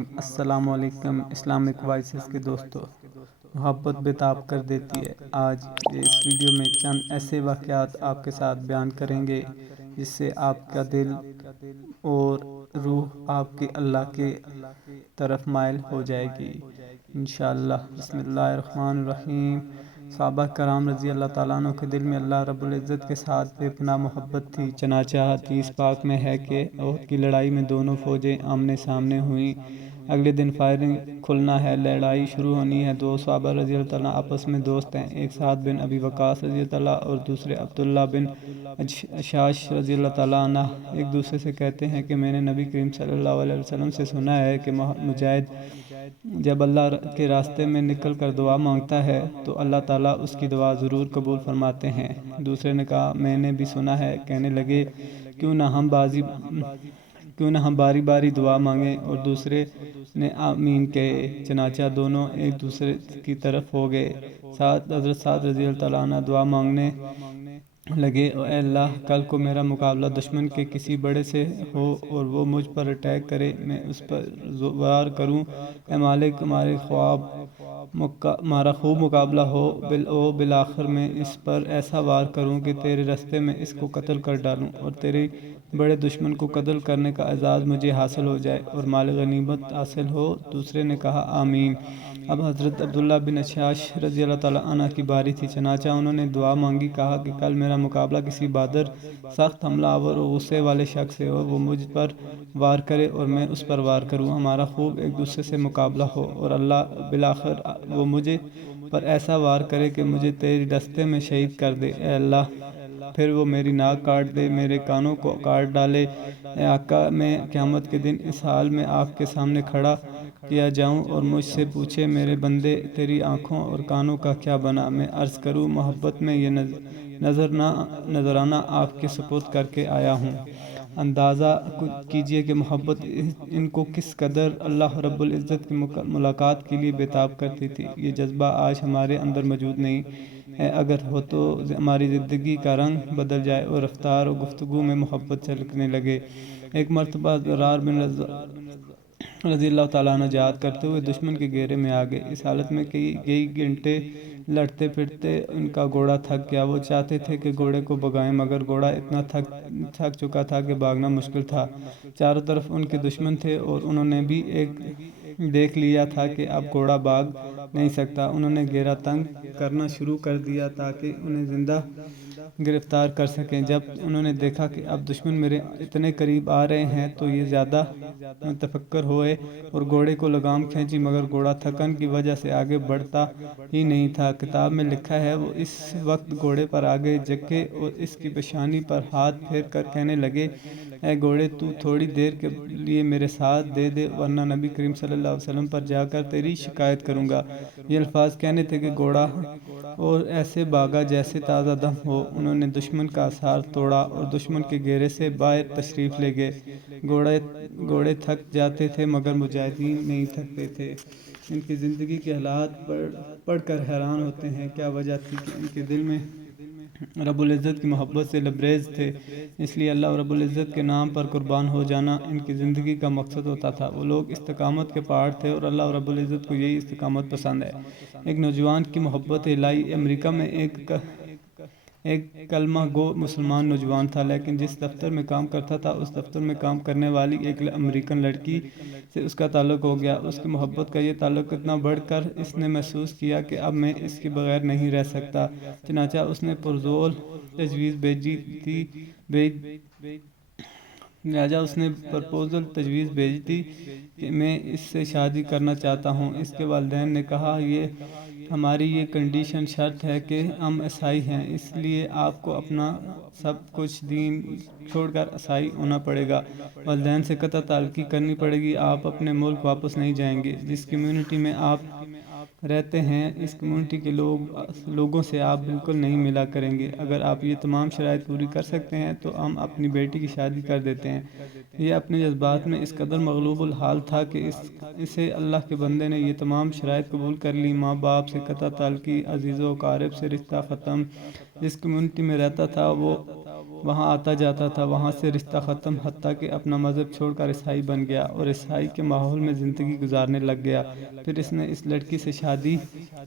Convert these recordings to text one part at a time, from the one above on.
الرحیم۔ السلام علیکم اسلامک وائسز کے دوستو، محبت بتاب کر دیتی ہے۔ آج اس ویڈیو میں چند ایسے واقعات آپ کے ساتھ بیان کریں گے جس سے آپ کا دل اور روح آپ کے اللہ کے طرف مائل ہو جائے گی انشاءاللہ۔ بسم اللہ الرحمن الرحیم۔ صحابہ کرام رضی اللہ تعالیٰ عنہ کے دل میں اللہ رب العزت کے ساتھ بے پناہ محبت تھی، چنانچہ حدیث پاک میں ہے کہ احد کی لڑائی میں دونوں فوجیں آمنے سامنے ہوئیں۔ اگلے دن فائرنگ کھلنا ہے، لڑائی شروع ہونی ہے۔ دو صحابہ رضی اللہ تعالیٰ آپس میں دوست ہیں، ایک سعد بن ابی وقاص رضی اللہ تعالیٰ اور دوسرے عبداللہ بن اشاش رضی اللہ تعالیٰ عنہ۔ ایک دوسرے سے کہتے ہیں کہ میں نے نبی کریم صلی اللہ علیہ وسلم سے سنا ہے کہ مجاہد جب اللہ کے راستے میں نکل کر دعا مانگتا ہے تو اللہ تعالیٰ اس کی دعا ضرور قبول فرماتے ہیں۔ دوسرے نے کہا میں نے بھی سنا ہے۔ کہنے لگے کیوں نہ ہم باری باری دعا مانگیں، اور دوسرے نے آمین کہے، چنانچہ دونوں ایک دوسرے کی طرف ہو گئے۔ حضرت سعد رضی اللہ تعالیٰ عنہ دعا مانگنے لگے، اے اللہ کل کو میرا مقابلہ دشمن کے کسی بڑے سے ہو اور وہ مجھ پر اٹیک کرے، میں اس پر وار کروں، اے مالک ہمارا خوب مقابلہ ہو، بالآخر میں اس پر ایسا وار کروں کہ تیرے راستے میں اس کو قتل کر ڈالوں اور تیرے بڑے دشمن کو قتل کرنے کا اعزاز مجھے حاصل ہو جائے اور مال غنیمت حاصل ہو۔ دوسرے نے کہا آمین۔ اب حضرت عبداللہ بن اشاش رضی اللہ تعالیٰ عنہ کی باری تھی، چنانچہ انہوں نے دعا مانگی، کہا کہ کل میرا مقابلہ کسی بہادر، سخت حملہ آور اور غصے والے شخص سے ہو، وہ مجھ پر وار کرے اور میں اس پر وار کروں، ہمارا خوب ایک دوسرے سے مقابلہ ہو اور اللہ بالآخر وہ مجھے پر ایسا وار کرے کہ مجھے تیری راستے میں شہید کر دے، اے اللہ پھر وہ میری ناک کاٹ دے، میرے کانوں کو کاٹ ڈالے، اے آقا میں قیامت کے دن اس حال میں آپ کے سامنے کھڑا کیا جاؤں اور مجھ سے پوچھے میرے بندے تیری آنکھوں اور کانوں کا کیا بنا، میں عرض کروں محبت میں یہ نذرانہ آپ کے سپرد کر کے آیا ہوں۔ اندازہ کیجئے کہ محبت ان کو کس قدر اللہ رب العزت کی ملاقات کے لیے بےتاب کرتی تھی۔ یہ جذبہ آج ہمارے اندر موجود نہیں ہے، اگر ہو تو ہماری زندگی کا رنگ بدل جائے اور رفتار و گفتگو میں محبت چھلکنے لگے۔ ایک مرتبہ ضرار بن رضی اللہ تعالیٰ عنہ جہاد کرتے ہوئے دشمن کے گھیرے میں آ گئے۔ اس حالت میں کئی گھنٹے لڑتے پھرتے ان کا گھوڑا تھک گیا۔ وہ چاہتے تھے کہ گھوڑے کو بھگائیں، مگر گھوڑا اتنا تھک چکا تھا کہ بھاگنا مشکل تھا۔ چاروں طرف ان کے دشمن تھے اور انہوں نے بھی دیکھ لیا تھا کہ اب گھوڑا بھاگ نہیں سکتا۔ انہوں نے گھیرا تنگ کرنا شروع کر دیا تاکہ انہیں زندہ گرفتار کر سکیں۔ جب انہوں نے دیکھا کہ اب دشمن میرے اتنے قریب آ رہے ہیں تو یہ زیادہ متفکر ہوئے اور گھوڑے کو لگام کھینچی، مگر گھوڑا تھکن کی وجہ سے آگے بڑھتا ہی نہیں تھا۔ کتاب میں لکھا ہے وہ اس وقت گھوڑے پر آگے جھکے اور اس کی پیشانی پر ہاتھ پھیر کر کہنے لگے، اے گھوڑے تو تھوڑی دیر کے لیے میرے ساتھ دے ورنہ نبی کریم صلی اللہ علیہ وسلم پر جا کر تیری شکایت کروں گا۔ یہ الفاظ کہنے تھے کہ گھوڑا اور ایسے بھاگا جیسے تازہ دم ہو۔ انہوں نے دشمن کا حصار توڑا اور دشمن کے گھیرے سے باہر تشریف لے گئے۔ گھوڑے تھک جاتے تھے مگر مجاہدین نہیں تھکتے تھے۔ ان کی زندگی کے حالات پڑھ کر حیران ہوتے ہیں، کیا وجہ تھی کہ ان کے دل میں رب العزت کی محبت سے لبریز تھے، اس لیے اللہ رب العزت کے نام پر قربان ہو جانا ان کی زندگی کا مقصد ہوتا تھا۔ وہ لوگ استقامت کے پہاڑ تھے اور اللہ رب العزت کو یہی استقامت پسند ہے۔ ایک نوجوان کی محبت الہی۔ امریکہ میں ایک کلمہ گو مسلمان نوجوان تھا، لیکن جس دفتر میں کام کرتا تھا اس دفتر میں کام کرنے والی ایک امریکن لڑکی سے اس کا تعلق ہو گیا۔ اس کی محبت کا یہ تعلق اتنا بڑھ کر اس نے محسوس کیا کہ اب میں اس کے بغیر نہیں رہ سکتا، چنانچہ اس نے پرزور تجویز بھیجی تھی کہ میں اس سے شادی کرنا چاہتا ہوں۔ اس کے والدین نے کہا ہماری یہ کنڈیشن شرط ہے کہ ہم عیسائی ہیں، اس لیے آپ کو اپنا سب کچھ دین چھوڑ کر عیسائی ہونا پڑے گا، والدین سے قطع تعلقی کرنی پڑے گی، آپ اپنے ملک واپس نہیں جائیں گے، جس کمیونٹی میں آپ رہتے ہیں اس کمیونٹی کے لوگوں سے آپ بالکل نہیں ملا کریں گے۔ اگر آپ یہ تمام شرائط پوری کر سکتے ہیں تو ہم اپنی بیٹی کی شادی کر دیتے ہیں۔ یہ اپنے جذبات میں اس قدر مغلوب الحال تھا کہ اسے اللہ کے بندے نے یہ تمام شرائط قبول کر لی۔ ماں باپ سے قطع تعلقی، عزیز و اقارب سے رشتہ ختم، جس کمیونٹی میں رہتا تھا وہ وہاں آتا جاتا تھا، وہاں سے رشتہ ختم، حتیٰ کہ اپنا مذہب چھوڑ کر عیسائی بن گیا اور عیسائی کے ماحول میں زندگی گزارنے لگ گیا۔ پھر اس نے اس لڑکی سے شادی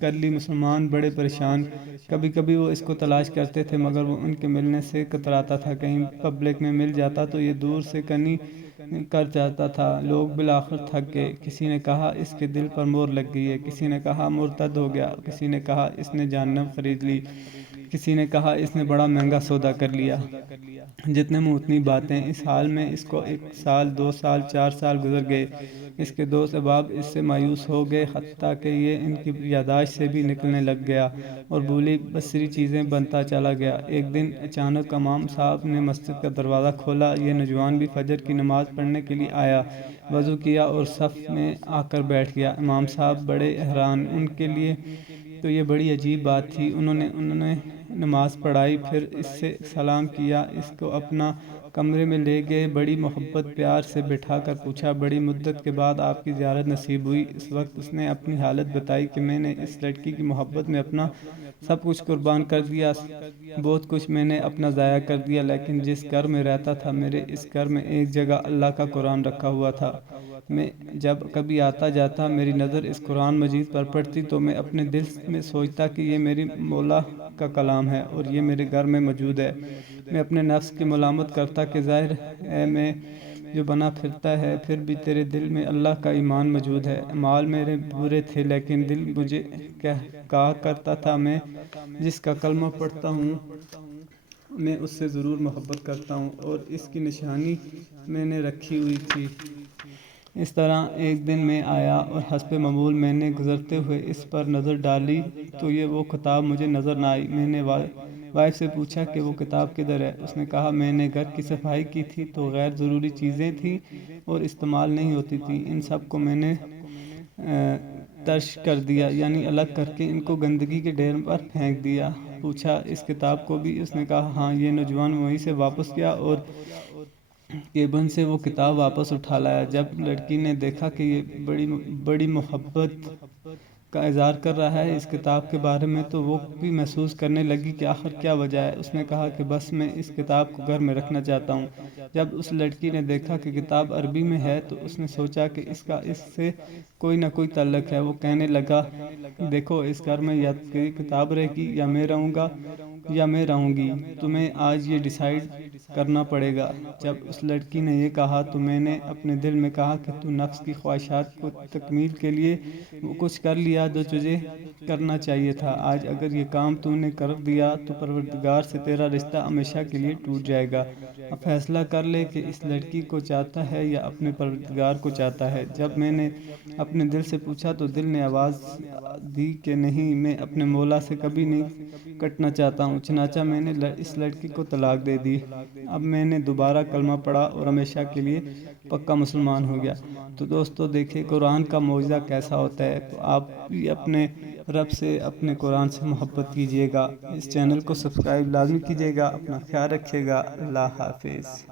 کر لی۔ مسلمان بڑے پریشان، کبھی کبھی وہ اس کو تلاش کرتے تھے مگر وہ ان کے ملنے سے کتراتا تھا، کہیں پبلک میں مل جاتا تو یہ دور سے کنی کر جاتا تھا۔ لوگ بالآخر تھک گئے، کسی نے کہا اس کے دل پر مہر لگ گئی ہے، کسی نے کہا مرتد ہو گیا، کسی نے کہا اس نے جہنم خرید لی، کسی نے کہا اس نے بڑا مہنگا سودا کر لیا۔ جتنے منہ اتنی باتیں۔ اس حال میں اس کو 1 سال 2 سال 4 سال گزر گئے۔ اس کے دوست احباب اس سے مایوس ہو گئے، حتیٰ کہ یہ ان کی یادداشت سے بھی نکلنے لگ گیا اور بھولی بسری چیزیں بنتا چلا گیا۔ ایک دن اچانک امام صاحب نے مسجد کا دروازہ کھولا۔ یہ نوجوان بھی فجر کی نماز پڑھنے کے لیے آیا، وضو کیا اور صف میں آ کر بیٹھ گیا۔ امام صاحب بڑے حیران، ان کے لیے تو یہ بڑی عجیب بات تھی۔ انہوں نے نماز پڑھائی، پھر اس سے سلام کیا، اس کو اپنا کمرے میں لے گئے، بڑی محبت پیار سے بٹھا کر پوچھا، بڑی مدت کے بعد آپ کی زیارت نصیب ہوئی۔ اس وقت اس نے اپنی حالت بتائی کہ میں نے اس لڑکی کی محبت میں اپنا سب کچھ قربان کر دیا، بہت کچھ میں نے اپنا ضائع کر دیا، لیکن جس گھر میں رہتا تھا، میرے اس گھر میں ایک جگہ اللہ کا قرآن رکھا ہوا تھا۔ میں جب کبھی آتا جاتا، میری نظر اس قرآن مجید پر پڑتی تو میں اپنے دل میں سوچتا کہ یہ میری مولا کا کلام ہے اور یہ میرے گھر میں موجود ہے۔ میں اپنے نفس کی ملامت کرتا کہ ظاہر ہے میں جو بنا پھرتا ہے، پھر بھی تیرے دل میں اللہ کا ایمان موجود ہے۔ اعمال میرے برے تھے لیکن دل مجھے کہا کرتا تھا میں جس کا کلمہ پڑھتا ہوں میں اس سے ضرور محبت کرتا ہوں، اور اس کی نشانی میں نے رکھی ہوئی تھی۔ اس طرح ایک دن میں آیا اور حسب معمول میں نے گزرتے ہوئے اس پر نظر ڈالی تو وہ کتاب مجھے نظر نہ آئی۔ میں نے وائف سے پوچھا کہ وہ کتاب کدھر ہے؟ اس نے کہا میں نے گھر کی صفائی کی تھی تو غیر ضروری چیزیں تھیں اور استعمال نہیں ہوتی تھیں، ان سب کو میں نے ترش کر دیا، یعنی الگ کر کے ان کو گندگی کے ڈھیر پر پھینک دیا۔ پوچھا اس کتاب کو بھی؟ اس نے کہا ہاں۔ یہ نوجوان وہیں سے واپس گیا اور کیبن سے وہ کتاب واپس اٹھا لایا۔ جب لڑکی نے دیکھا کہ یہ بڑی محبت کا اظہار کر رہا ہے اس کتاب کے بارے میں تو وہ بھی محسوس کرنے لگی کہ آخر کیا وجہ ہے۔ اس نے کہا کہ بس میں اس کتاب کو گھر میں رکھنا چاہتا ہوں۔ جب اس لڑکی نے دیکھا کہ کتاب عربی میں ہے تو اس نے سوچا کہ اس کا اس سے کوئی نہ کوئی تعلق ہے۔ وہ کہنے لگا دیکھو اس گھر میں یا تیری کتاب رہے گی یا میں رہوں گا یا میں رہوں گی، تمہیں آج یہ ڈیسائیڈ کرنا پڑے گا۔ جب اس لڑکی نے یہ کہا تو میں نے اپنے دل میں کہا کہ تو نفس کی خواہشات کو تکمیل کے لیے وہ کچھ کر لیا جو تجھے کرنا چاہیے تھا۔ آج اگر یہ کام تو نے کر دیا تو پروردگار سے تیرا رشتہ ہمیشہ کے لیے ٹوٹ جائے گا۔ اب فیصلہ کر لے کہ اس لڑکی کو چاہتا ہے یا اپنے پروردگار کو چاہتا ہے۔ جب میں نے اپنے دل سے پوچھا تو دل نے آواز دی کہ نہیں، میں اپنے مولا سے کبھی نہیں کٹنا چاہتا ہوں۔ چنانچہ میں نے اس لڑکی کو طلاق دے دی۔ اب میں نے دوبارہ کلمہ پڑھا اور ہمیشہ کے لیے پکا مسلمان ہو گیا۔ تو دوستو دیکھیں قرآن کا معجزہ کیسا ہوتا ہے۔ تو آپ بھی اپنے رب سے، اپنے قرآن سے محبت کیجئے گا۔ اس چینل کو سبسکرائب لازمی کیجئے گا۔ اپنا خیال رکھیے گا۔ اللہ حافظ۔